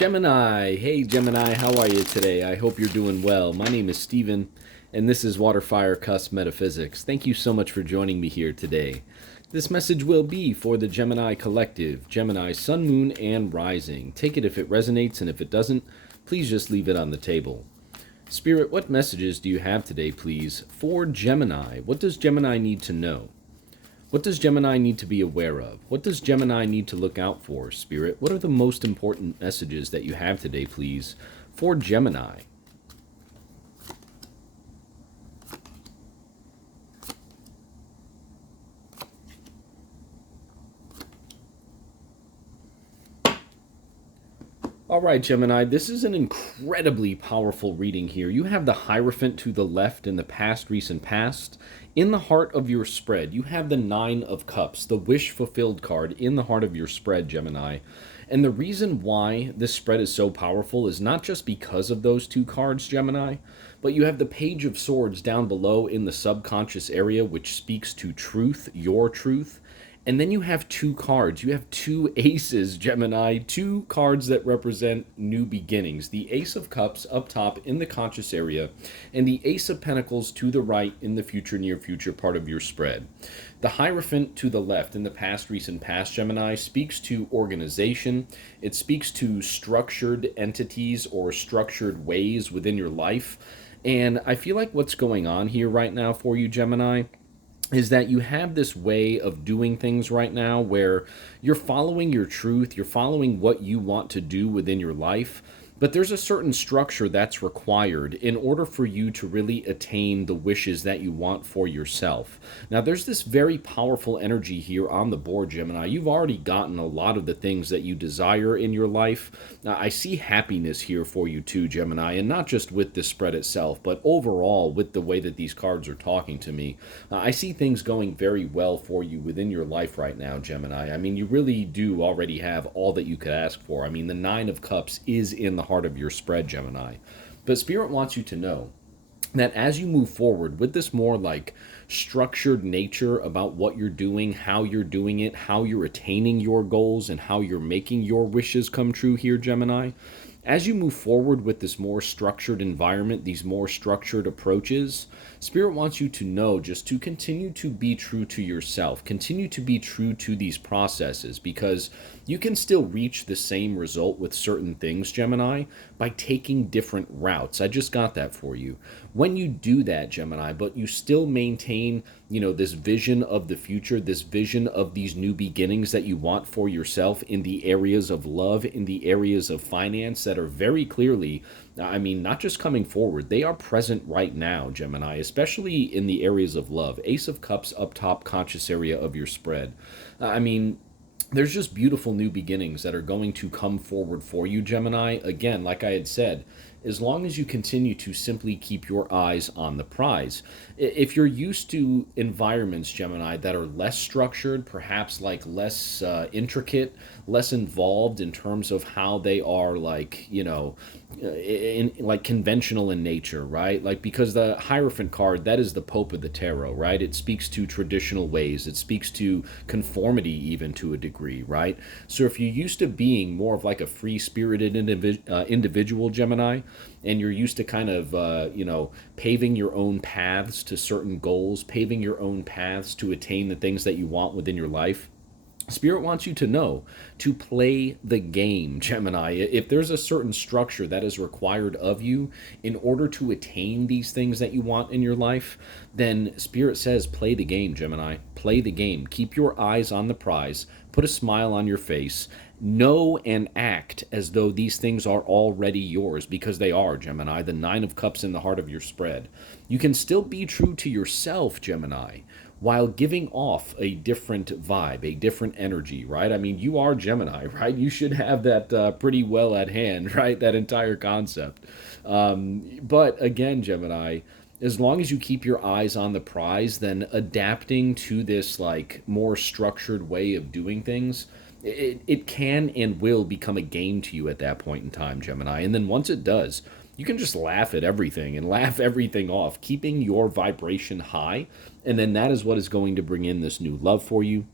Gemini, hey Gemini, how are you today? I hope you're doing well. My name is Steven, and this is WATERFIRECUSP Metaphysics. Thank you so much for joining me here today. This message will be for the Gemini Collective, Gemini Sun, Moon, and Rising. Take it if it resonates, and if it doesn't, please just leave it on the table. Spirit, what messages do you have today, please, for Gemini? What does Gemini need to know? What does Gemini need to be aware of? What does Gemini need to look out for, Spirit? What are the most important messages that you have today, please, for Gemini? All right, Gemini, this is an incredibly powerful reading here. You have the Hierophant to the left in the past, recent past. In the heart of your spread, you have the Nine of Cups, the wish fulfilled card in the heart of your spread, Gemini. And the reason why this spread is so powerful is not just because of those two cards, Gemini, but you have the Page of Swords down below in the subconscious area, which speaks to truth, your truth. And then you have two cards. You have two aces, Gemini, two cards that represent new beginnings. The Ace of Cups up top in the conscious area, and the Ace of Pentacles to the right in the future, near future part of your spread. The Hierophant to the left in the past, recent past, Gemini, speaks to organization. It speaks to structured entities or structured ways within your life. And I feel like what's going on here right now for you, Gemini, is that you have this way of doing things right now where you're following your truth, you're following what you want to do within your life, but there's a certain structure that's required in order for you to really attain the wishes that you want for yourself. Now, there's this very powerful energy here on the board, Gemini. You've already gotten a lot of the things that you desire in your life. Now, I see happiness here for you too, Gemini, and not just with this spread itself, but overall with the way that these cards are talking to me. I see things going very well for you within your life right now, Gemini. I mean, you really do already have all that you could ask for. I mean, the Nine of Cups is in the heart of your spread, Gemini. But Spirit wants you to know that as you move forward with this more like structured nature about what you're doing, how you're doing it, how you're attaining your goals, and how you're making your wishes come true here, Gemini, as you move forward with this more structured environment, these more structured approaches, Spirit wants you to know just to continue to be true to yourself, continue to be true to these processes, because you can still reach the same result with certain things, Gemini, by taking different routes. I just got that for you. When you do that, Gemini, but you still maintain, this vision of the future, this vision of these new beginnings that you want for yourself in the areas of love, in the areas of finance that are very clearly, not just coming forward, they are present right now, Gemini, especially in the areas of love. Ace of Cups up top, conscious area of your spread. There's just beautiful new beginnings that are going to come forward for you, Gemini. Again, like I had said, as long as you continue to simply keep your eyes on the prize. If you're used to environments, Gemini, that are less structured, perhaps like less intricate, less involved in terms of how they are like conventional in nature, right? Like, because the Hierophant card, that is the Pope of the Tarot, right? It speaks to traditional ways. It speaks to conformity even to a degree, right? So if you're used to being more of like a free-spirited individual, Gemini, and you're used to kind of, paving your own paths to certain goals, paving your own paths to attain the things that you want within your life, Spirit wants you to know to play the game, Gemini. If there's a certain structure that is required of you in order to attain these things that you want in your life, then Spirit says play the game, Gemini. Play the game. Keep your eyes on the prize. Put a smile on your face. Know and act as though these things are already yours, because they are, Gemini. The Nine of Cups in the heart of your spread. You can still be true to yourself, Gemini, while giving off a different vibe, a different energy, right? I mean, you are Gemini, right? You should have that pretty well at hand, right? That entire concept. But again, Gemini, as long as you keep your eyes on the prize, then adapting to this like more structured way of doing things, it can and will become a game to you at that point in time, Gemini. And then once it does, you can just laugh at everything and laugh everything off, keeping your vibration high. And then that is what is going to bring in this new love for you.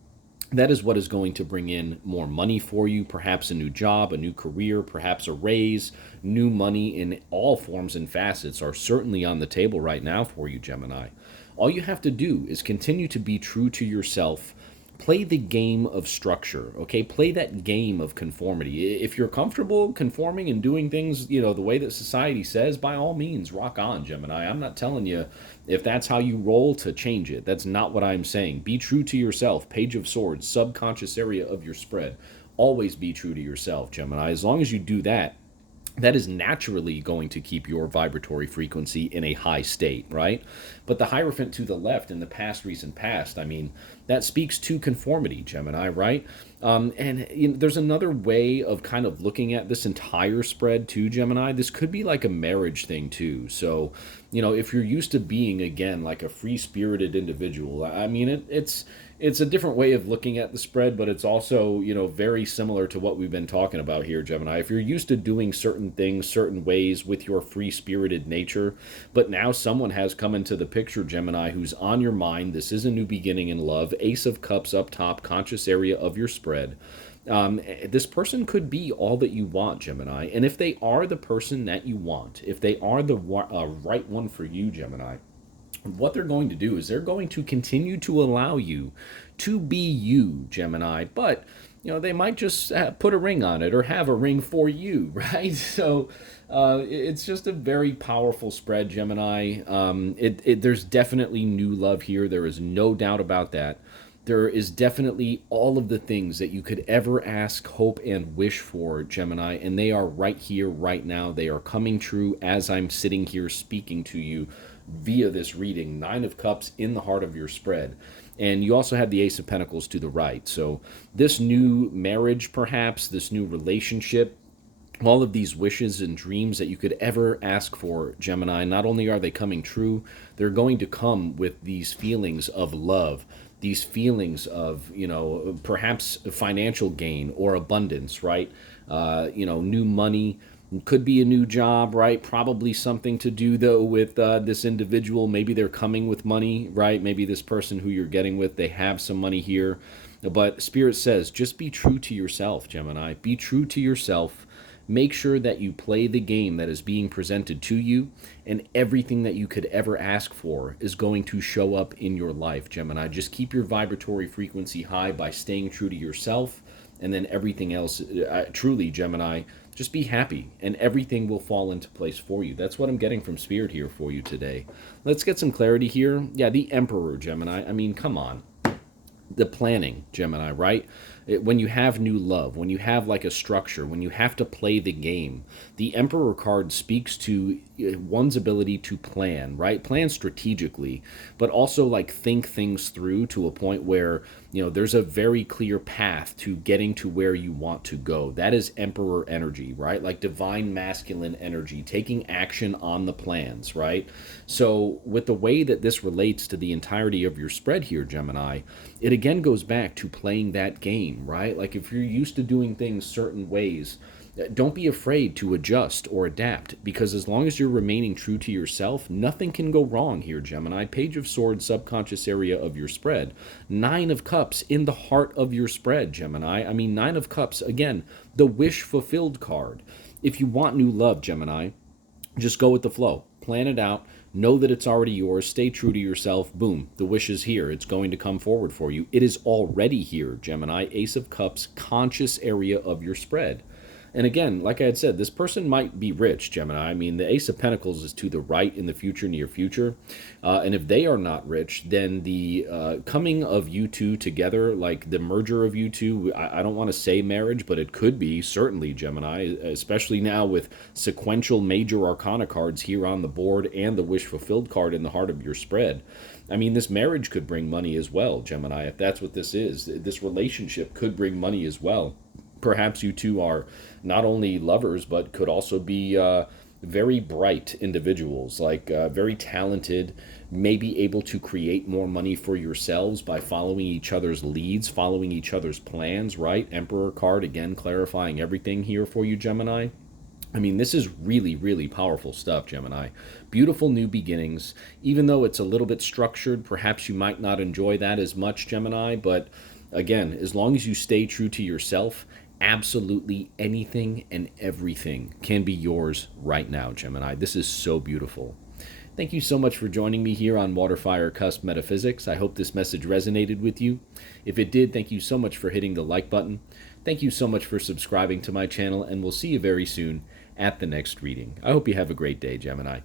That is what is going to bring in more money for you, perhaps a new job, a new career, perhaps a raise. New money in all forms and facets are certainly on the table right now for you, Gemini. All you have to do is continue to be true to yourself. Play the game of structure, okay? Play that game of conformity. If you're comfortable conforming and doing things, the way that society says, by all means, rock on, Gemini. I'm not telling you if that's how you roll to change it. That's not what I'm saying. Be true to yourself. Page of Swords, subconscious area of your spread. Always be true to yourself, Gemini. As long as you do that, that is naturally going to keep your vibratory frequency in a high state, right? But the Hierophant to the left in the past, recent past, I mean, that speaks to conformity, Gemini, right? And there's another way of kind of looking at this entire spread too, Gemini. This could be like a marriage thing too. So, if you're used to being, again, like a free-spirited individual, I mean, it's a different way of looking at the spread, but it's also, very similar to what we've been talking about here, Gemini. If you're used to doing certain things, certain ways with your free-spirited nature, but now someone has come into the picture, Gemini, who's on your mind. This is a new beginning in love. Ace of Cups up top, conscious area of your spread. This person could be all that you want, Gemini. And if they are the person that you want, if they are the right one for you, Gemini, what they're going to do is they're going to continue to allow you to be you, Gemini, but they might just put a ring on it or have a ring for you, right? So it's just a very powerful spread, Gemini. There's definitely new love here. There is no doubt about that. There is definitely all of the things that you could ever ask, hope, and wish for, Gemini, and they are right here, right now. They are coming true as I'm sitting here speaking to you via this reading. Nine of Cups in the heart of your spread. And you also have the Ace of Pentacles to the right. So this new marriage, perhaps, this new relationship, all of these wishes and dreams that you could ever ask for, Gemini, not only are they coming true, they're going to come with these feelings of love, these feelings of, perhaps financial gain or abundance, right? New money. Could be a new job, right? Probably something to do, though, with this individual. Maybe they're coming with money, right? Maybe this person who you're getting with, they have some money here. But Spirit says, just be true to yourself, Gemini. Be true to yourself. Make sure that you play the game that is being presented to you, and everything that you could ever ask for is going to show up in your life, Gemini. Just keep your vibratory frequency high by staying true to yourself, and then everything else, truly, Gemini, just be happy, and everything will fall into place for you. That's what I'm getting from Spirit here for you today. Let's get some clarity here. Yeah, the Emperor, Gemini. I mean, come on. The planning, Gemini, right? When you have new love, when you have like a structure, when you have to play the game, the Emperor card speaks to one's ability to plan, right? Plan strategically, but also like think things through to a point where, there's a very clear path to getting to where you want to go. That is Emperor energy, right? Like divine masculine energy, taking action on the plans, right? So with the way that this relates to the entirety of your spread here, Gemini, it again goes back to playing that game, right? Like if you're used to doing things certain ways, don't be afraid to adjust or adapt, because as long as you're remaining true to yourself, nothing can go wrong here, Gemini. Page of Swords, subconscious area of your spread. Nine of Cups in the heart of your spread, Gemini. I mean, Nine of Cups, again, the wish fulfilled card. If you want new love, Gemini, just go with the flow. Plan it out. Know that it's already yours. Stay true to yourself. Boom. The wish is here. It's going to come forward for you. It is already here, Gemini. Ace of Cups, conscious area of your spread. And again, like I had said, this person might be rich, Gemini. I mean, the Ace of Pentacles is to the right in the future, near future. And if they are not rich, then the coming of you two together, like the merger of you two, I don't want to say marriage, but it could be, certainly, Gemini, especially now with sequential major arcana cards here on the board and the wish fulfilled card in the heart of your spread. I mean, this marriage could bring money as well, Gemini, if that's what this is. This relationship could bring money as well. Perhaps you two are not only lovers, but could also be very bright individuals, like very talented, maybe able to create more money for yourselves by following each other's leads, following each other's plans, right? Emperor card, again, clarifying everything here for you, Gemini. I mean, this is really, really powerful stuff, Gemini. Beautiful new beginnings. Even though it's a little bit structured, perhaps you might not enjoy that as much, Gemini, but Again, as long as you stay true to yourself, absolutely anything and everything can be yours right now, Gemini. This is so beautiful. Thank you so much for joining me here on Waterfire Cusp Metaphysics. I hope this message resonated with you. If it did, thank you so much for hitting the like button. Thank you so much for subscribing to my channel, and we'll see you very soon at the next reading. I hope you have a great day, Gemini.